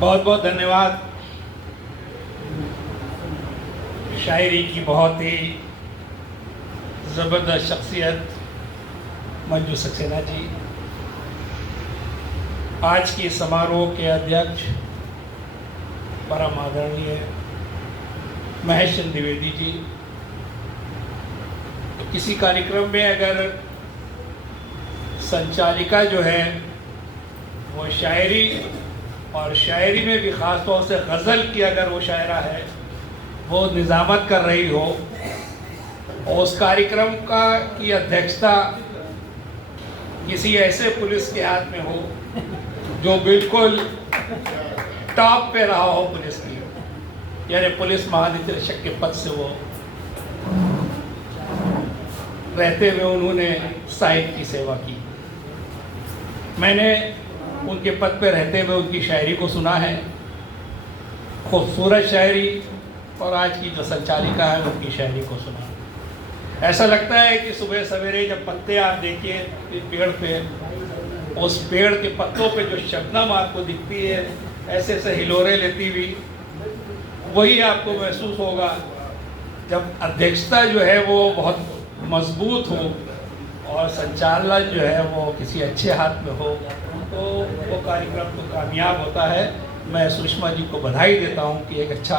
बहुत बहुत धन्यवाद। शायरी की बहुत ही ज़बरदस्त शख्सियत मंजू सक्सेना जी, आज के समारोह के अध्यक्ष परम आदरणीय महेश चंद्र द्विवेदी जी। तो किसी कार्यक्रम में अगर संचालिका जो है वो शायरी और शायरी में भी ख़ास तौर से गज़ल की अगर वो शायरा है वो निज़ामत कर रही हो और उस कार्यक्रम का की अध्यक्षता किसी ऐसे पुलिस के हाथ में हो जो बिल्कुल टॉप पे रहा हो पुलिस की, यानी पुलिस महानिदेशक के पद से वो रहते हुए उन्होंने साहित्य की सेवा की। मैंने उनके पद पे रहते हुए उनकी शायरी को सुना है, खूबसूरत शायरी, और आज की जो संचालिका है उनकी शायरी को सुना। ऐसा लगता है कि सुबह सवेरे जब पत्ते आप देखिए पेड़ पे, उस पेड़ के पत्तों पे जो शबनम आपको दिखती है ऐसे ऐसे हिलोरे लेती हुई, वही आपको महसूस होगा जब अध्यक्षता जो है वो बहुत मजबूत हो और संचालन जो है वो किसी अच्छे हाथ में हो, तो वो कार्यक्रम तो कामयाब होता है। मैं सुषमा जी को बधाई देता हूँ कि एक अच्छा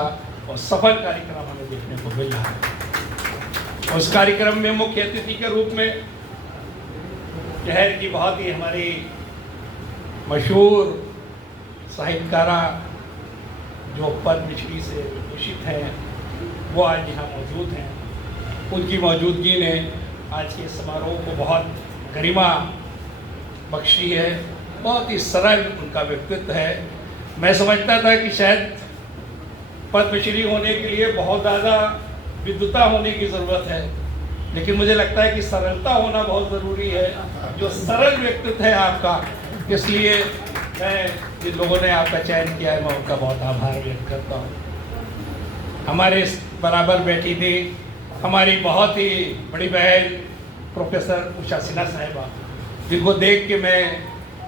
और सफल कार्यक्रम हमें देखने को मिल रहा है। उस कार्यक्रम में मुख्य अतिथि के रूप में शहर की बहुत ही हमारी मशहूर साहित्यकारा जो पद्मश्री से विभूषित हैं वो आज यहाँ मौजूद हैं। उनकी मौजूदगी ने आज के समारोह को बहुत गरिमा बख्शी है। बहुत ही सरल उनका व्यक्तित्व है। मैं समझता था कि शायद पद्मश्री होने के लिए बहुत ज़्यादा विद्वता होने की ज़रूरत है, लेकिन मुझे लगता है कि सरलता होना बहुत ज़रूरी है। जो सरल व्यक्तित्व है आपका, इसलिए मैं जिन लोगों ने आपका चयन किया है मैं उनका बहुत आभार व्यक्त करता हूँ। हमारे बराबर बैठी थी हमारी बहुत ही बड़ी बहन प्रोफेसर उषा सिन्हा साहिबा, जिनको देख के मैं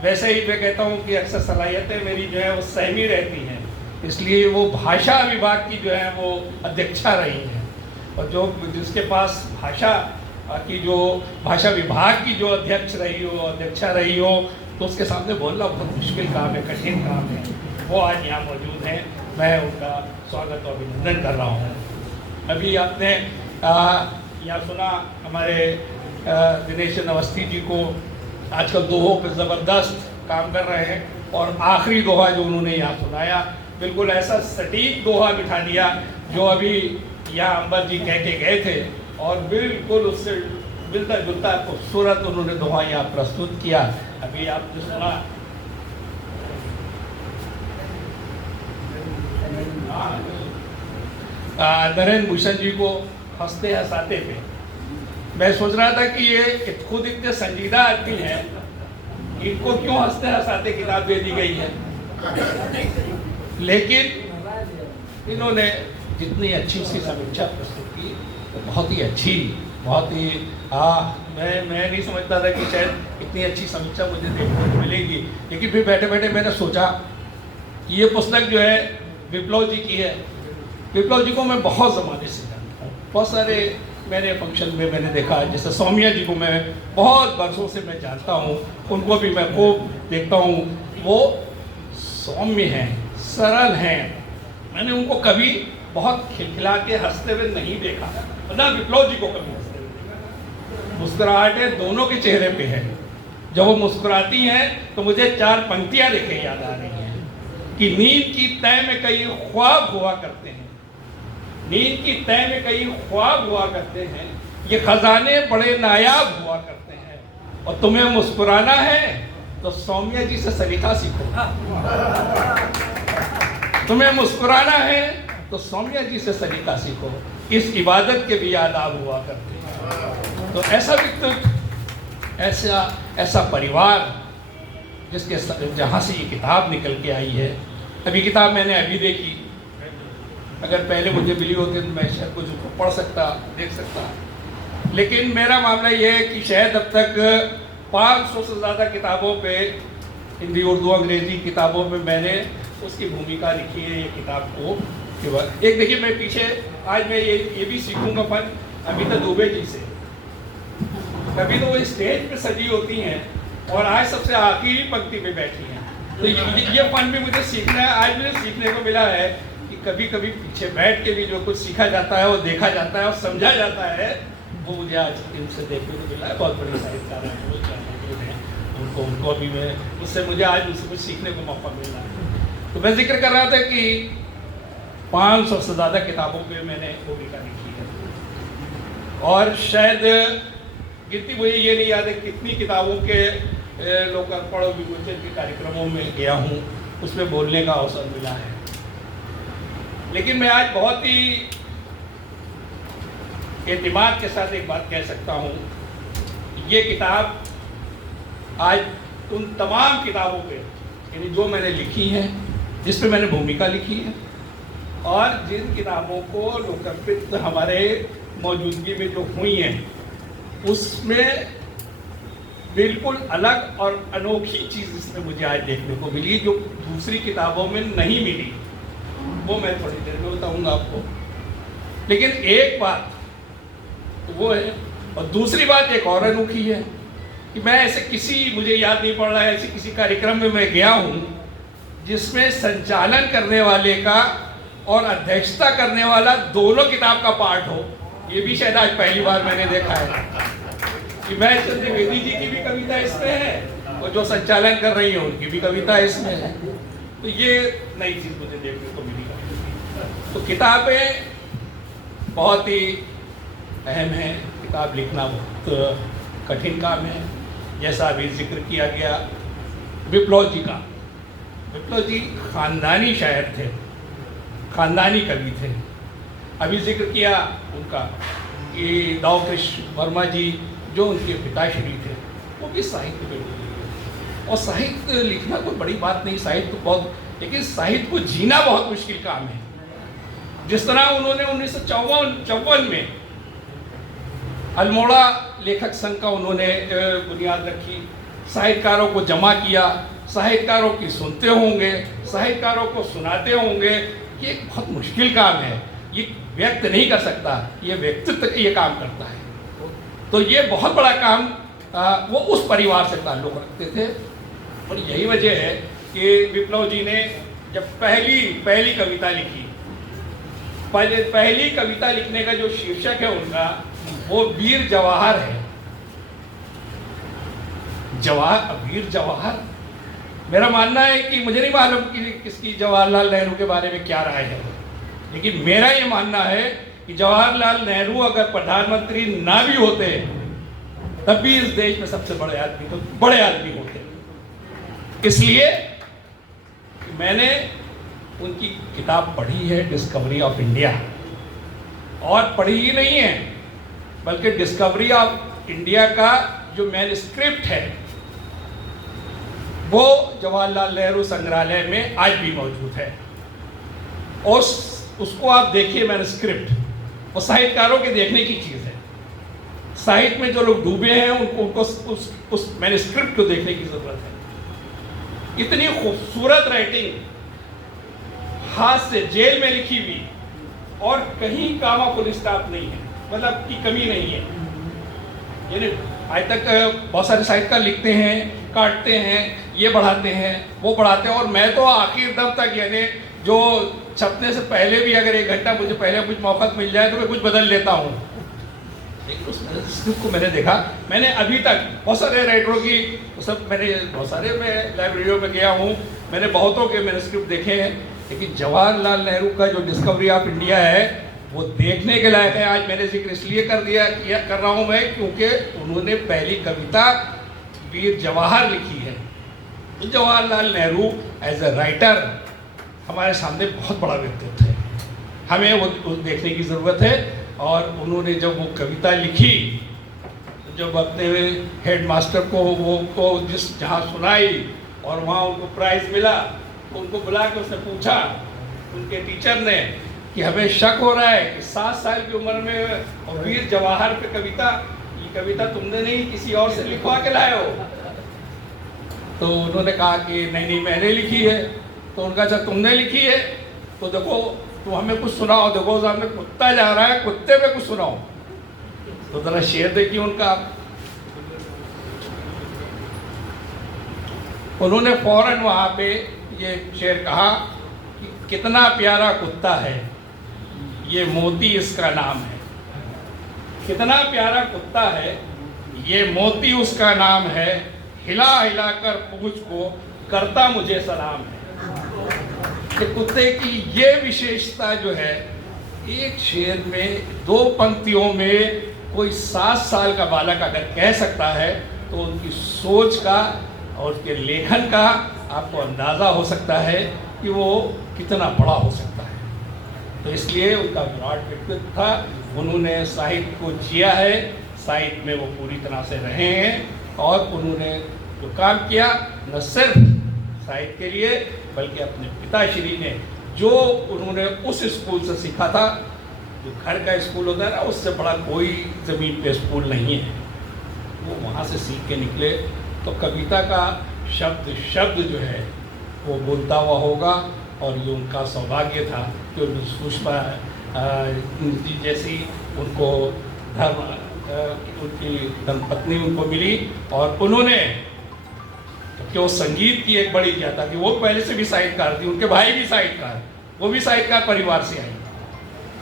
वैसे ही मैं कहता हूँ कि अक्सर सलाहियतें मेरी जो है वो सहमी रहती हैं, इसलिए वो भाषा विभाग की जो है वो अध्यक्षा रही हैं। और जो जिसके पास भाषा की जो भाषा विभाग की जो अध्यक्ष रही हो, अध्यक्षा रही हो, तो उसके सामने बोलना बहुत मुश्किल काम है, कठिन काम है। वो आज यहाँ मौजूद हैं, मैं उनका स्वागत और अभिनंदन कर रहा हूँ। अभी आपने यहाँ सुना हमारे दिनेश अवस्थी जी को, आजकल दोहों पे ज़बरदस्त काम कर रहे हैं, और आखिरी दोहा जो उन्होंने यहाँ सुनाया बिल्कुल ऐसा सटीक दोहा बिठा दिया जो अभी यहाँ अंबर जी कह के गए थे, और बिल्कुल उससे मिलता जुलता खूबसूरत उन्होंने दोहा यहाँ प्रस्तुत किया। अभी आपने सुना नरेंद्र भूषण जी को हंसते हंसाते पे। मैं सोच रहा था कि ये खुद इतने संजीदा आदमी हैं, इनको क्यों हंसते हंसाते किताब दे दी गई है, लेकिन इन्होंने जितनी अच्छी उसकी समीक्षा प्रस्तुत की बहुत ही अच्छी, बहुत ही मैं नहीं समझता था कि शायद इतनी अच्छी समीक्षा मुझे देखने को मिलेगी। लेकिन फिर बैठे बैठे मैंने सोचा कि ये पुस्तक जो है विप्लव जी की है। विप्लव जी को मैं बहुत ज़माने से जानता हूँ, बहुत सारे मैंने फंक्शन में मैंने देखा, जैसे सौम्या जी को मैं बहुत बरसों से मैं जानता हूँ, उनको भी मैं खूब देखता हूँ। वो सौम्य हैं, सरल हैं, मैंने उनको कभी बहुत खिलखिला के हंसते हुए नहीं देखा, ना विप्लव जी को कभी हंसते हुए देखा। मुस्कुराहटें दोनों के चेहरे पे है। जब वो मुस्कुराती हैं तो मुझे चार पंक्तियाँ देखे याद आ रही हैं कि नींद की तय में कई ख्वाब हुआ करते हैं, नींद की तय में कई ख्वाब हुआ करते हैं, ये खजाने बड़े नायाब हुआ करते हैं, और तुम्हें मुस्कुराना है तो सौम्या जी से सलीका सीखो। तुम्हें मुस्कुराना है तो सौम्या जी से सलीका सीखो, इस इबादत के भी आदाब हुआ करते हैं। तो ऐसा व्यक्तित्व, ऐसा परिवार जिसके जहाँ से ये किताब निकल के आई है। अभी किताब मैंने अभी देखी, अगर पहले मुझे मिली होती तो मैं शायद कुछ उसको पढ़ सकता, देख सकता, लेकिन मेरा मामला ये है कि शायद अब तक 500 से ज़्यादा किताबों पे, हिंदी उर्दू अंग्रेज़ी किताबों में मैंने उसकी भूमिका लिखी है ये किताब को। एक देखिए, मैं पीछे आज मैं ये भी सीखूंगा फन अमिता दुबे जी से। कभी तो वो स्टेज पे सजी होती हैं और आज सबसे आखिरी पंक्ति पे बैठी हैं, तो ये फन भी मुझे सीखना है। आज मुझे सीखने को मिला है कि कभी कभी पीछे बैठ के भी जो कुछ सीखा जाता है, वो देखा जाता है और समझा जाता है, वो मुझे आज इनसे देखने को मिला है। बहुत बड़े साहित्यकार हैं, उनको भी मैं उससे मुझे आज उनसे कुछ सीखने को मौका मिल रहा है। तो मैं जिक्र कर रहा था कि 500 से ज़्यादा किताबों पे मैंने भूमिका लिखी है और शायद गिनती मुझे ये नहीं याद है कितनी किताबों के लोकार्पण और विमोचन के कार्यक्रमों में गया हूँ, उसमें बोलने का अवसर मिला है। लेकिन मैं आज बहुत ही एतमाद के साथ एक बात कह सकता हूँ, ये किताब आज उन तमाम किताबों पे, यानी जो मैंने लिखी हैं, जिस पे मैंने भूमिका लिखी है, और जिन किताबों को लोकार्पित हमारे मौजूदगी में जो हुई हैं, उसमें बिल्कुल अलग और अनोखी चीज़ इसमें मुझे आज देखने को मिली, जो दूसरी किताबों में नहीं मिली। वो मैं थोड़ी देर में बताऊंगा आपको। लेकिन एक बात वो है, और दूसरी बात एक और अनोखी है कि मैं ऐसे किसी, मुझे याद नहीं पड़ रहा है, ऐसे किसी कार्यक्रम में मैं गया हूँ जिसमें संचालन करने वाले का और अध्यक्षता करने वाला दोनों किताब का पार्ट हो। ये भी शायद आज पहली बार मैंने देखा है कि मैं द्विवेदी जी की भी कविता इसमें है और जो संचालन कर रही है उनकी भी कविता इसमें है। तो ये नई चीज़ मुझे देखने को मिली। तो किताबें बहुत ही अहम है। किताब लिखना बहुत कठिन काम है। जैसा अभी जिक्र किया गया विप्लव जी का, विप्लव जी खानदानी शायर थे, खानदानी कवि थे। अभी जिक्र किया उनका कि दाव कृष्ण वर्मा जी जो उनके पिताश्री थे, वो भी साहित्य में लिखे। और साहित्य लिखना कोई बड़ी बात नहीं, साहित्य तो बहुत, लेकिन साहित्य को जीना बहुत मुश्किल काम है। जिस तरह उन्होंने 1954 में अल्मोड़ा लेखक संघ का उन्होंने बुनियाद रखी, साहित्यकारों को जमा किया, साहित्यकारों की सुनते होंगे, साहित्यकारों को सुनाते होंगे। ये एक बहुत मुश्किल काम है, ये व्यक्त नहीं कर सकता, ये व्यक्तित्व ये काम करता है। तो ये बहुत बड़ा काम वो उस परिवार से ताल्लुक़ रखते थे। और यही वजह है कि विप्लव जी ने जब पहली कविता लिखी, पहली कविता लिखने का जो शीर्षक है उनका, वो वीर जवाहर है। वीर जवाहर, मेरा मानना है कि मुझे नहीं मालूम कि किसकी जवाहरलाल नेहरू के बारे में क्या राय है, लेकिन मेरा ये मानना है कि जवाहरलाल नेहरू अगर प्रधानमंत्री ना भी होते तब भी इस देश में सबसे बड़े आदमी होते। इसलिए मैंने उनकी किताब पढ़ी है, डिस्कवरी ऑफ इंडिया, और पढ़ी ही नहीं है बल्कि डिस्कवरी ऑफ इंडिया का जो मैन्युस्क्रिप्ट है वो जवाहरलाल नेहरू संग्रहालय में आज भी मौजूद है। और उसको आप देखिए, मैन्युस्क्रिप्ट, वो साहित्यकारों के देखने की चीज़ है। साहित्य में जो लोग डूबे हैं उनको उस मैन्युस्क्रिप्ट को देखने की ज़रूरत है। इतनी खूबसूरत राइटिंग, हाथ से जेल में लिखी हुई, और कहीं कामा फुल स्टॉप नहीं है, मतलब की कमी नहीं है। यानी आज तक बहुत सारे साहित्यकार लिखते हैं, काटते हैं, ये बढ़ाते हैं, वो बढ़ाते हैं, और मैं तो आखिर दम तक, यानी जो छपने से पहले भी अगर 1 घंटा मुझे पहले कुछ मौका मिल जाए तो मैं कुछ बदल लेता हूँ। लेकिन उस मैन्युस्क्रिप्ट को मैंने देखा, मैंने अभी तक बहुत सारे राइटरों की, मैंने बहुत सारे, मैं लाइब्रेरियों में गया हूँ, मैंने बहुतों के मैन्युस्क्रिप्ट देखे हैं, लेकिन जवाहरलाल नेहरू का जो डिस्कवरी ऑफ इंडिया है वो देखने के लायक है। आज मैंने जिक्र इसलिए कर रहा हूँ मैं, क्योंकि उन्होंने पहली कविता वीर जवाहर लिखी है। तो Jawaharlal Nehru as a writer हमारे सामने बहुत बड़ा व्यक्तित्व है, हमें वो देखने की ज़रूरत है। और उन्होंने जब वो कविता लिखी, जब अपने हेड मास्टर को जहाँ सुनाई और वहाँ उनको प्राइज़ मिला, तो उनको बुला के उसने पूछा, उनके टीचर ने, कि हमें शक हो रहा है कि 7 साल की उम्र में और वीर जवाहर पे कविता, ये कविता तुमने नहीं किसी और से लिखवा के लाए हो? तो उन्होंने कहा कि नहीं मैंने लिखी है। तो उनका अच्छा तुमने लिखी है तो देखो तुम हमें कुछ सुनाओ, देखो सामने कुत्ता जा रहा है, कुत्ते पे कुछ सुनाओ। तो जरा शेर देखिए उनका। उन्होंने फौरन वहां पे ये शेर कहा कि कितना प्यारा कुत्ता है, ये मोती इसका नाम है। कितना प्यारा कुत्ता है, ये मोती उसका नाम है, हिला हिला कर पूंछ को करता मुझे सलाम है। कि कुत्ते की ये विशेषता जो है, एक शेर में 2 पंक्तियों में कोई 7 साल का बालक अगर कह सकता है तो उनकी सोच का और उसके लेखन का आपको अंदाज़ा हो सकता है कि वो कितना बड़ा हो सकता है। तो इसलिए उनका विराट व्यक्तित्व था। उन्होंने साहित्य को जिया है, साहित्य में वो पूरी तरह से रहे हैं और उन्होंने जो काम किया न सिर्फ साहित्य के लिए बल्कि अपने पिताश्री ने जो उन्होंने उस स्कूल से सीखा था, जो घर का स्कूल होता है ना, उससे बड़ा कोई ज़मीन पे स्कूल नहीं है, वो वहाँ से सीख के निकले। तो कविता का शब्द शब्द जो है वो बोलता हुआ होगा और ये उनका सौभाग्य था कि उनकी सुषमा जी जैसी उनको उनकी धर्मपत्नी उनको मिली और उन्होंने कि वो संगीत की एक बड़ी इच्छा था कि वो पहले से भी साहित्यकार थी, उनके भाई भी साहित्यकार, वो भी साहित्यकार परिवार से आई।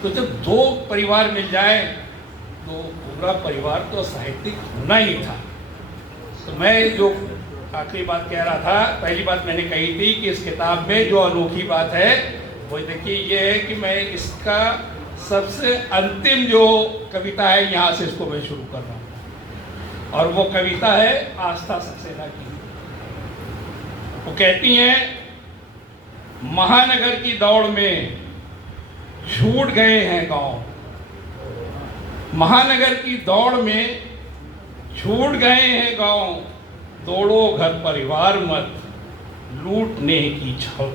तो जब 2 परिवार मिल जाए तो पूरा परिवार तो साहित्यिक होना ही था। तो मैं जो आखिरी बात कह रहा था, पहली बात मैंने कही थी कि इस किताब में जो अनोखी बात है वो देखिए ये है कि मैं इसका सबसे अंतिम जो कविता है यहाँ से इसको मैं शुरू कर रहा हूँ और वो कविता है आस्था सक्सेना की। वो कहती हैं, महानगर की दौड़ में छूट गए हैं गांव, महानगर की दौड़ में छूट गए हैं गांव, दौड़ो घर परिवार मत, लूटने की छाव,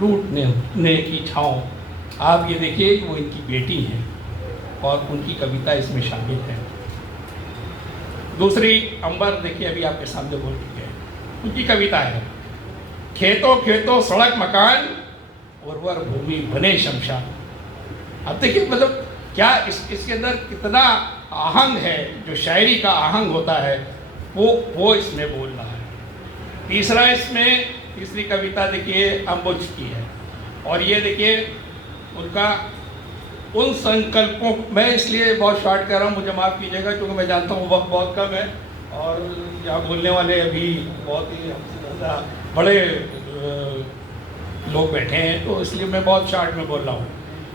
लूटने की छाव। आप ये देखिए कि वो इनकी बेटी हैं और उनकी कविता इसमें शामिल है। दूसरी अंबर देखिए अभी आपके सामने बोल चुके हैं, उनकी कविता है, खेतों खेतों सड़क मकान, उर्वर भूमि बने शमशान। अब देखिए मतलब क्या इसके अंदर कितना आहंग है, जो शायरी का आहंग होता है वो इसमें बोल रहा है। तीसरी कविता देखिए अम्बुज की है और ये देखिए उनका उन संकल्पों, मैं इसलिए बहुत शॉर्ट कर रहा हूँ, मुझे माफ़ कीजिएगा क्योंकि मैं जानता हूँ वक्त बहुत कम है और यहाँ बोलने वाले अभी बहुत ही हमसे ज़्यादा बड़े लोग बैठे हैं, तो इसलिए मैं बहुत शॉर्ट में बोल रहा हूँ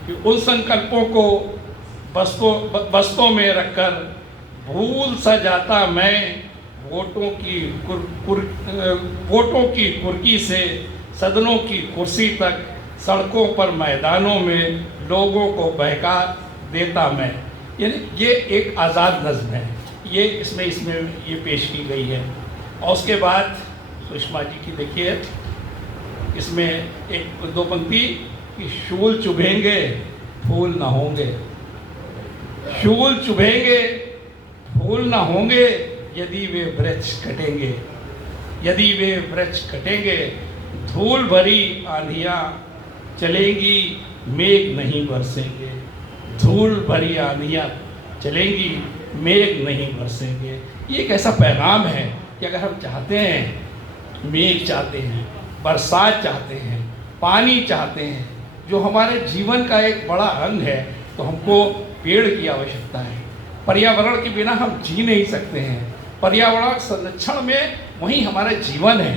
कि उन संकल्पों को बस्तों में रखकर भूल सा जाता मैं, वोटों की कुर्की से सदनों की कुर्सी तक, सड़कों पर मैदानों में लोगों को बहका देता मैं। यानी ये एक आज़ाद नज़्म है, ये इसमें ये पेश की गई है। और उसके बाद सुषमा जी की देखिए, इसमें 1-2 पंक्ति कि शूल चुभेंगे फूल ना होंगे, शूल चुभेंगे फूल ना होंगे, यदि वे वृक्ष कटेंगे, यदि वे वृक्ष कटेंगे, धूल भरी आंधियाँ चलेंगी मेघ नहीं बरसेंगे, धूल भरी आंधियाँ चलेंगी मेघ नहीं बरसेंगे। ये एक ऐसा पैगाम है कि अगर हम चाहते हैं, मेघ चाहते हैं, बरसात चाहते हैं, पानी चाहते हैं, जो हमारे जीवन का एक बड़ा अंग है, तो हमको पेड़ की आवश्यकता है। पर्यावरण के बिना हम जी नहीं सकते हैं। पर्यावरण संरक्षण में वही हमारा जीवन है,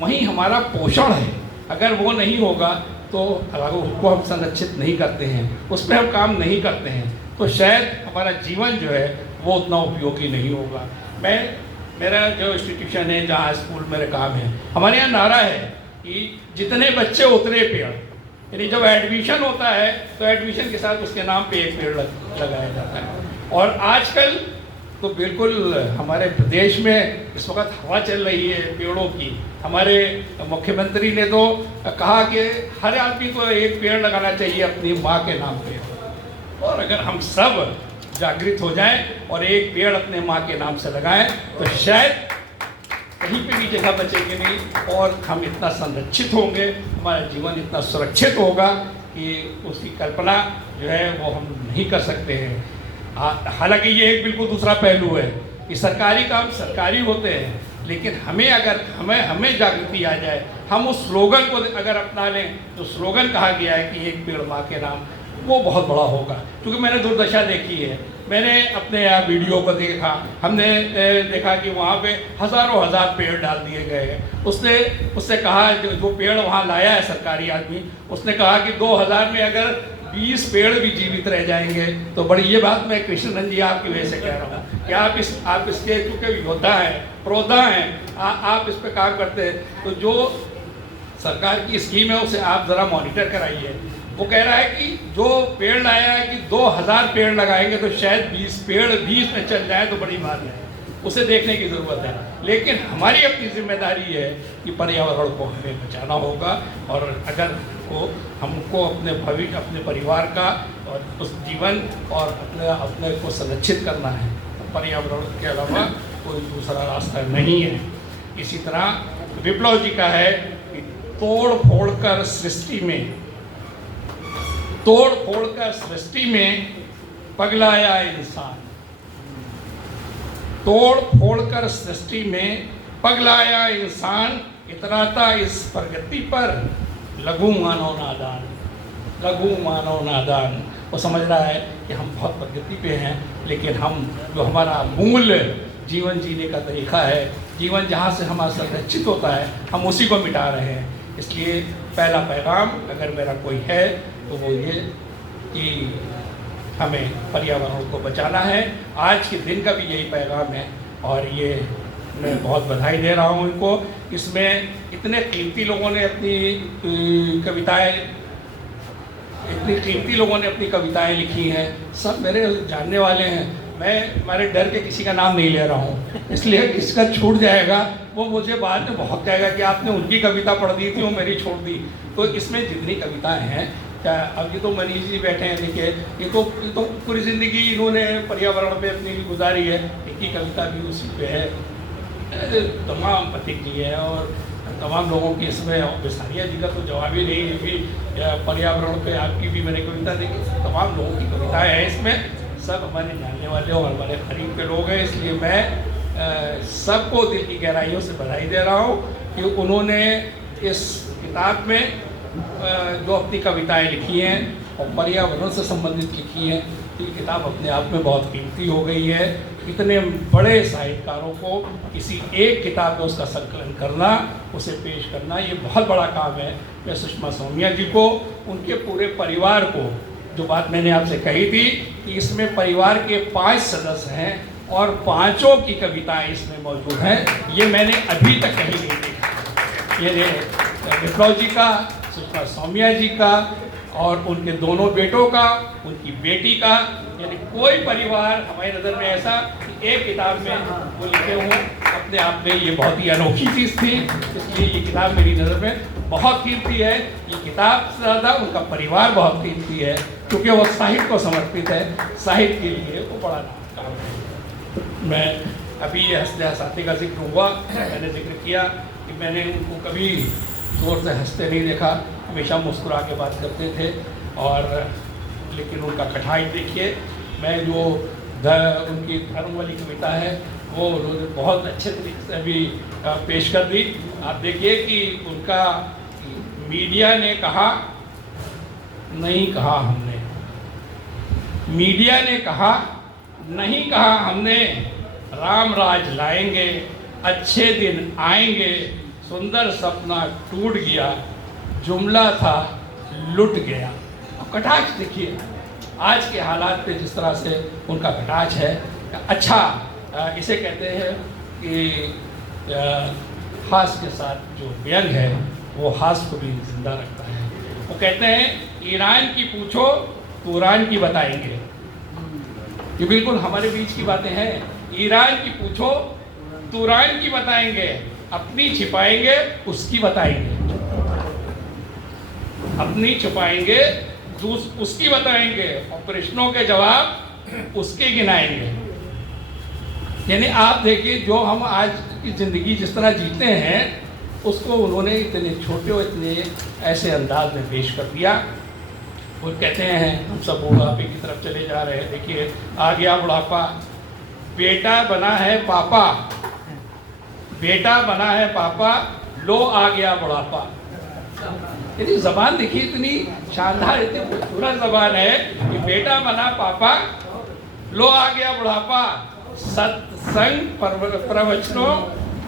वही हमारा पोषण है। अगर वो नहीं होगा तो अगर उसको हम संरक्षित नहीं करते हैं, उस पर हम काम नहीं करते हैं, तो शायद हमारा जीवन जो है वो उतना उपयोगी नहीं होगा। मेरा जो इंस्टीट्यूशन है, जहाँ स्कूल मेरा काम है, हमारे यहाँ नारा है कि जितने बच्चे उतने पेड़। यानी जब एडमिशन होता है तो एडमिशन के साथ उसके नाम पे एक पेड़ लगाया जाता है। और आजकल तो बिल्कुल हमारे प्रदेश में इस वक्त हवा चल रही है पेड़ों की। हमारे मुख्यमंत्री ने तो कहा कि हर आदमी को एक पेड़ लगाना चाहिए अपनी माँ के नाम पे। और अगर हम सब जागृत हो जाएं और एक पेड़ अपने माँ के नाम से लगाएं तो शायद कहीं पे भी जगह बचेगी नहीं और हम इतना संरक्षित होंगे, हमारा जीवन इतना सुरक्षित होगा कि उसकी कल्पना जो है वो हम नहीं कर सकते हैं। हालांकि ये एक बिल्कुल दूसरा पहलू है कि सरकारी काम सरकारी होते हैं, लेकिन हमें जागृति आ जाए, हम उस स्लोगन को अगर अपना लें, जो स्लोगन कहा गया है कि एक पेड़ माँ के नाम, वो बहुत बड़ा होगा। क्योंकि मैंने दुर्दशा देखी है, मैंने अपने यहाँ वीडियो को देखा, हमने देखा कि वहाँ पे हज़ारों हज़ार पेड़ डाल दिए गए हैं। उससे कहा, जो पेड़ वहाँ लाया है सरकारी आदमी, उसने कहा कि 2000 में अगर 20 पेड़ भी जीवित रह जाएंगे तो बड़ी, ये बात मैं कृष्णनंद जी आपकी वजह से कह रहा हूँ कि आप इसके चूँकि योद्धा हैं, प्रोधा हैं, आप इस पर काम करते हैं, तो जो सरकार की स्कीम है उसे आप ज़रा मॉनिटर कराइए। वो कह रहा है कि जो पेड़ लाया है कि 2000 पेड़ लगाएंगे तो शायद 20 पेड़ 20 में चल जाए तो बड़ी बात है, उसे देखने की ज़रूरत है। लेकिन हमारी अपनी जिम्मेदारी है कि पर्यावरण को हमें बचाना होगा, और अगर हमको अपने भविष्य, अपने परिवार का और उस जीवन और अपने को संरक्षित करना है, तो पर्यावरण के अलावा कोई दूसरा रास्ता नहीं है। इसी तरह विप्लव जी का है कि तोड़ फोड़ कर सृष्टि में पगलाया इंसान, तोड़ फोड़ कर सृष्टि में पगलाया इंसान, इतराता इस प्रगति पर लघु मानव नादान। वो समझ रहा है कि हम बहुत प्रगति पे हैं, लेकिन हम जो हमारा मूल जीवन जीने का तरीका है, जीवन जहाँ से हमारा संरक्षित होता है, हम उसी को मिटा रहे हैं। इसलिए पहला पैगाम अगर मेरा कोई है तो वो ये कि हमें पर्यावरण को बचाना है। आज के दिन का भी यही पैगाम है, और ये मैं बहुत बधाई दे रहा हूँ इनको। इसमें इतने कीमती लोगों ने अपनी कविताएं लिखी हैं, सब मेरे जानने वाले हैं। मैं हमारे डर के किसी का नाम नहीं ले रहा हूँ, इसलिए किसका छूट जाएगा वो मुझे बाद में बहुत कहेगा कि आपने उनकी कविता पढ़ दी थी, वो मेरी छोड़ दी। तो इसमें जितनी कविताएं हैं, क्या अब ये तो मनीष जी बैठे हैं, देखिए ये तो पूरी ज़िंदगी इन्होंने पर्यावरण पे अपनी गुजारी है, एक ही कविता भी उसी पे है। तमाम पथिक जी है और तमाम लोगों की इसमें, बिसारिया जी का तो जवाब ही नहीं है कि पर्यावरण पे आपकी भी मैंने कविता देखी। तमाम लोगों की कविताएँ हैं इसमें, सब हमारे जानने वाले और हमारे करीब के लोग हैं। इसलिए मैं सबको दिल की गहराइयों से बधाई दे रहा हूँ कि उन्होंने इस किताब में जो अपनी कविताएं लिखी हैं और पर्यावरण से संबंधित लिखी हैं, तो ये किताब अपने आप में बहुत कीमती हो गई है। इतने बड़े साहित्यकारों को किसी एक किताब में उसका संकलन करना, उसे पेश करना, ये बहुत बड़ा काम है। मैं सुषमा सौम्या जी को, उनके पूरे परिवार को, जो बात मैंने आपसे कही थी कि इसमें परिवार के 5 सदस्य हैं और 5 की कविताएं इसमें मौजूद हैं, ये मैंने अभी तक कहीं नहीं देखा। ये विप्लव जी का, सुषमा सौम्या जी का और उनके दोनों बेटों का, उनकी बेटी का, यानी कोई परिवार हमारी नज़र में ऐसा कि एक किताब में वो लिखे हों, अपने आप में ये बहुत ही अनोखी चीज़ थी। इसलिए ये किताब मेरी नज़र में बहुत कीमती है। ये किताब से ज़्यादा उनका परिवार बहुत कीमती है, क्योंकि वो साहित्य को समर्पित है, साहित्य के लिए वो बड़ा काम है। मैं अभी हंसते साथी का जिक्र हुआ, मैंने जिक्र किया कि मैंने उनको कभी जोर से हंसते नहीं देखा, हमेशा मुस्कुरा के बात करते थे। और लेकिन उनका कठाई देखिए, मैं जो उनकी धर्म वाली कविता है वो उन्होंने बहुत अच्छे तरीके से अभी पेश कर दी। आप देखिए कि उनका मीडिया ने कहा, नहीं कहा हमने, मीडिया ने कहा नहीं कहा हमने, राम राज लाएंगे, अच्छे दिन आएंगे, सुंदर सपना टूट गया, जुमला था लुट गया। अब कटाक्ष देखिए आज के हालात पे जिस तरह से उनका कटाक्ष है, अच्छा इसे कहते हैं कि हास्य के साथ जो व्यंग है वो हास्य को भी जिंदा रखता है। वो कहते हैं ईरान की पूछो तो ईरान की बताएंगे, ये बिल्कुल हमारे बीच की बातें हैं। ईरान की पूछो तो ईरान की बताएंगे, अपनी छिपाएंगे उसकी बताएंगे, अपनी छिपाएंगे उसकी बताएंगे और प्रश्नों के जवाब उसके गिनाएंगे। यानी आप देखिए, जो हम आज की ज़िंदगी जिस तरह जीते हैं उसको उन्होंने इतने छोटे और इतने ऐसे अंदाज में पेश कर दिया। वो कहते हैं हम सब बुढ़ापे की तरफ चले जा रहे हैं, देखिए आ गया बुढ़ापा, बेटा बना है पापा, बेटा बना है पापा, लो आ गया बुढ़ापा। यदि जबान देखिए इतनी शानदार, इतनी खूबसूरत जबान है कि बेटा बना पापा, लो आ गया बुढ़ापा, सत्संग प्रवचनों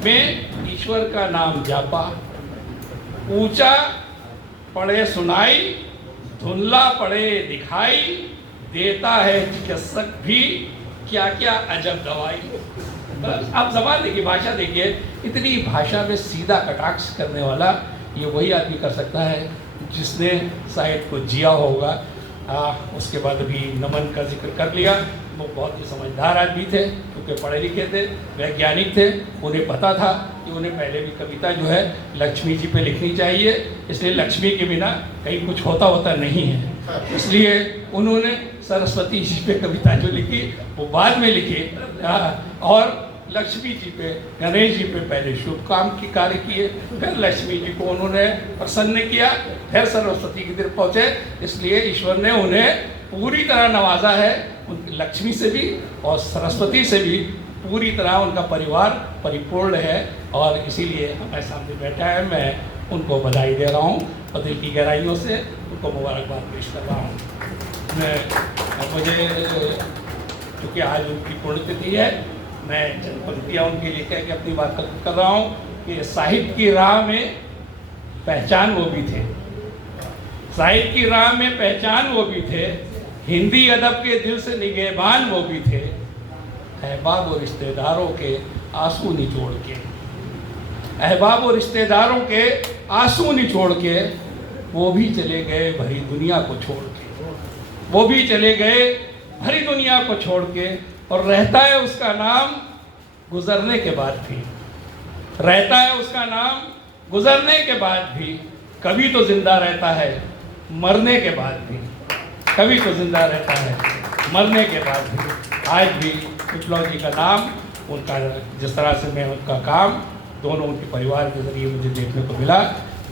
में ईश्वर का नाम जापा, ऊंचा पड़े सुनाई, धुंधला पड़े दिखाई, देता है चिकित्सक भी क्या क्या अजब दवाई। आप जबान देखिए, भाषा देखिए, इतनी भाषा में सीधा कटाक्ष करने वाला ये वही आदमी कर सकता है जिसने साहित्य को जिया होगा। उसके बाद अभी नमन का जिक्र कर लिया, वो बहुत ही समझदार आदमी थे क्योंकि पढ़े लिखे थे, वैज्ञानिक थे, उन्हें पता था कि उन्हें पहले भी कविता जो है लक्ष्मी जी पे लिखनी चाहिए, इसलिए लक्ष्मी के बिना कहीं कुछ होता नहीं है, इसलिए उन्होंने सरस्वती जी पे कविता जो लिखी वो बाद में लिखी, और लक्ष्मी जी पे, गणेश जी पे पहले शुभ काम की कार्य किए, फिर लक्ष्मी जी को उन्होंने प्रसन्न किया, फिर सरस्वती की तरफ पहुँचे, इसलिए ईश्वर ने उन्हें पूरी तरह नवाजा है, लक्ष्मी से भी और सरस्वती से भी पूरी तरह उनका परिवार परिपूर्ण है, और इसीलिए हमारे सामने बैठा है, मैं उनको बधाई दे रहा हूँ और दिल की गहराइयों से उनको मुबारकबाद पेश कर रहा हूँ। मुझे चूँकि आज उनकी पुण्यतिथि है, मैं चंद पंक्तियाँ उनके लिए कह के अपनी बात कर रहा हूँ कि साहित्य की राह में पहचान वो भी थे, साहित्य की राह में पहचान वो भी थे, हिंदी अदब के दिल से निगहबान वो भी थे, अहबाब और रिश्तेदारों के आंसू निचोड़ के, अहबाब और रिश्तेदारों के आंसू निचोड़ के वो भी चले गए भरी दुनिया को छोड़ के, वो भी चले गए भरी दुनिया को छोड़ के, और रहता है उसका नाम गुजरने के बाद भी, रहता है उसका नाम गुजरने के बाद भी, कभी तो जिंदा रहता है मरने के बाद भी, कभी तो जिंदा रहता है मरने के बाद भी। आज भी विप्लव जी का नाम, उनका जिस तरह से मैं उनका काम, दोनों उनके परिवार के जरिए मुझे देखने को मिला,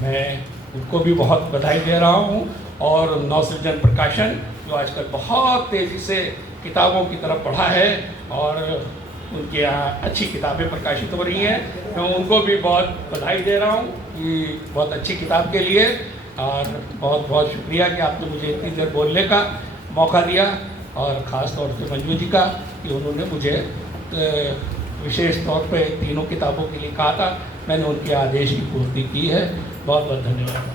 मैं उनको भी बहुत बधाई दे रहा हूँ। और नवसृजन प्रकाशन जो आजकल बहुत तेज़ी से किताबों की तरफ बढ़ा है और उनके यहाँ अच्छी किताबें प्रकाशित हो रही हैं, मैं उनको भी बहुत बधाई दे रहा हूँ कि बहुत अच्छी किताब के लिए, और बहुत बहुत शुक्रिया कि आपने मुझे इतनी देर बोलने का मौका दिया, और ख़ास तौर से मंजू जी का कि उन्होंने मुझे विशेष तौर पे तीनों किताबों के लिए कहा था, मैंने उनके आदेश की पूर्ति की है। बहुत बहुत धन्यवाद।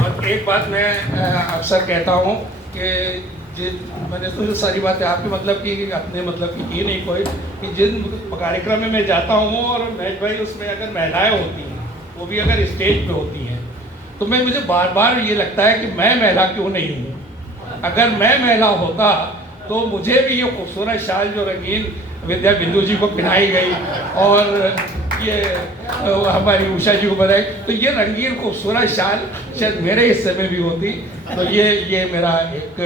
और एक बात मैं अक्सर कहता हूँ कि मैंने तो सारी बातें आपके मतलब की, अपने मतलब की नहीं कोई, कि जिन कार्यक्रम में मैं जाता हूँ और महेश भाई उसमें अगर महिलाएं होती हैं, वो भी अगर स्टेज पे होती हैं, तो मुझे बार बार ये लगता है कि मैं महिला क्यों नहीं हूँ। अगर मैं महिला होता तो मुझे भी ये खूबसूरत शाल जो रंगीन विद्या बिंदु जी को पहनाई गई और ये हमारी उषा जी को बनाई, तो ये रंगीन खूबसूरत शाल शायद मेरे हिस्से में भी होती। तो ये मेरा एक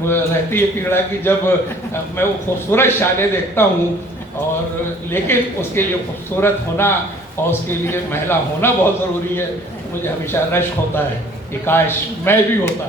रहती है पीड़ा कि जब मैं वो खूबसूरत शालें देखता हूँ, और लेकिन उसके लिए खूबसूरत होना और उसके लिए महिला होना बहुत ज़रूरी है, मुझे हमेशा रश होता है कि काश मैं भी होता।